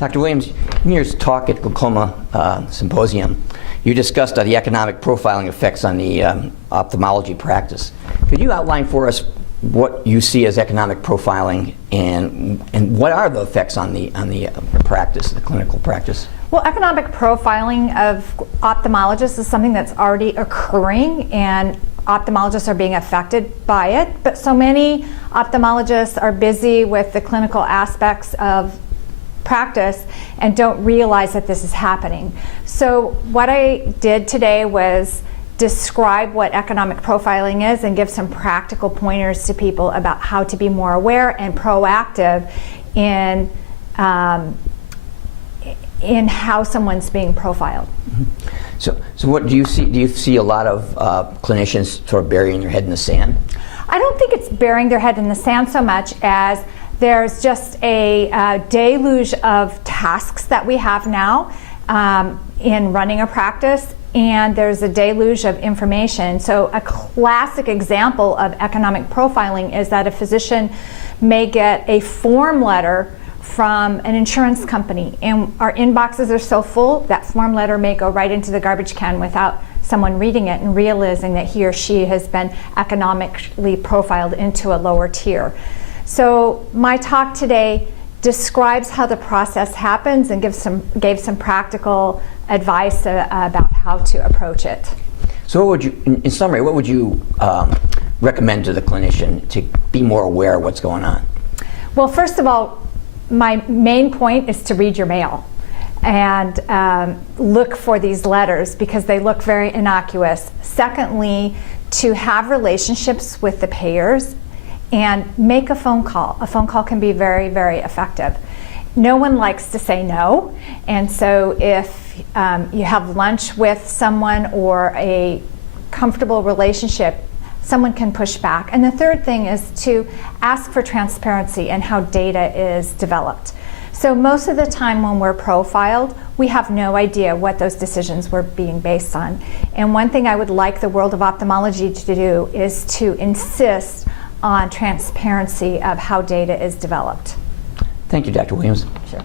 Dr. Williams, in your talk at Glaucoma Symposium, you discussed the economic profiling effects on the ophthalmology practice. Could you outline for us what you see as economic profiling and what are the effects on the practice, the clinical practice? Well, economic profiling of ophthalmologists is something that's already occurring, and ophthalmologists are being affected by it, but so many ophthalmologists are busy with the clinical aspects of practice and don't realize that this is happening. So what I did today was describe what economic profiling is and give some practical pointers to people about how to be more aware and proactive in how someone's being profiled. Mm-hmm. So what do you see? Do you see a lot of clinicians sort of burying their head in the sand? I don't think it's burying their head in the sand so much as there's just a deluge of tasks that we have now in running a practice, and there's a deluge of information. So a classic example of economic profiling is that a physician may get a form letter from an insurance company, and our inboxes are so full that form letter may go right into the garbage can without someone reading it and realizing that he or she has been economically profiled into a lower tier. So my talk today describes how the process happens and gave some practical advice about how to approach it. So what would you, in summary, what would you recommend to the clinician to be more aware of what's going on? Well, first of all, my main point is to read your mail and look for these letters because they look very innocuous. Secondly, to have relationships with the payers and make a phone call. A phone call can be very, very effective. No one likes to say no, and so if you have lunch with someone or a comfortable relationship, someone can push back. And the third thing is to ask for transparency and how data is developed. So most of the time when we're profiled, we have no idea what those decisions were being based on. And one thing I would like the world of ophthalmology to do is to insist on transparency of how data is developed. Thank you, Dr. Williams. Sure.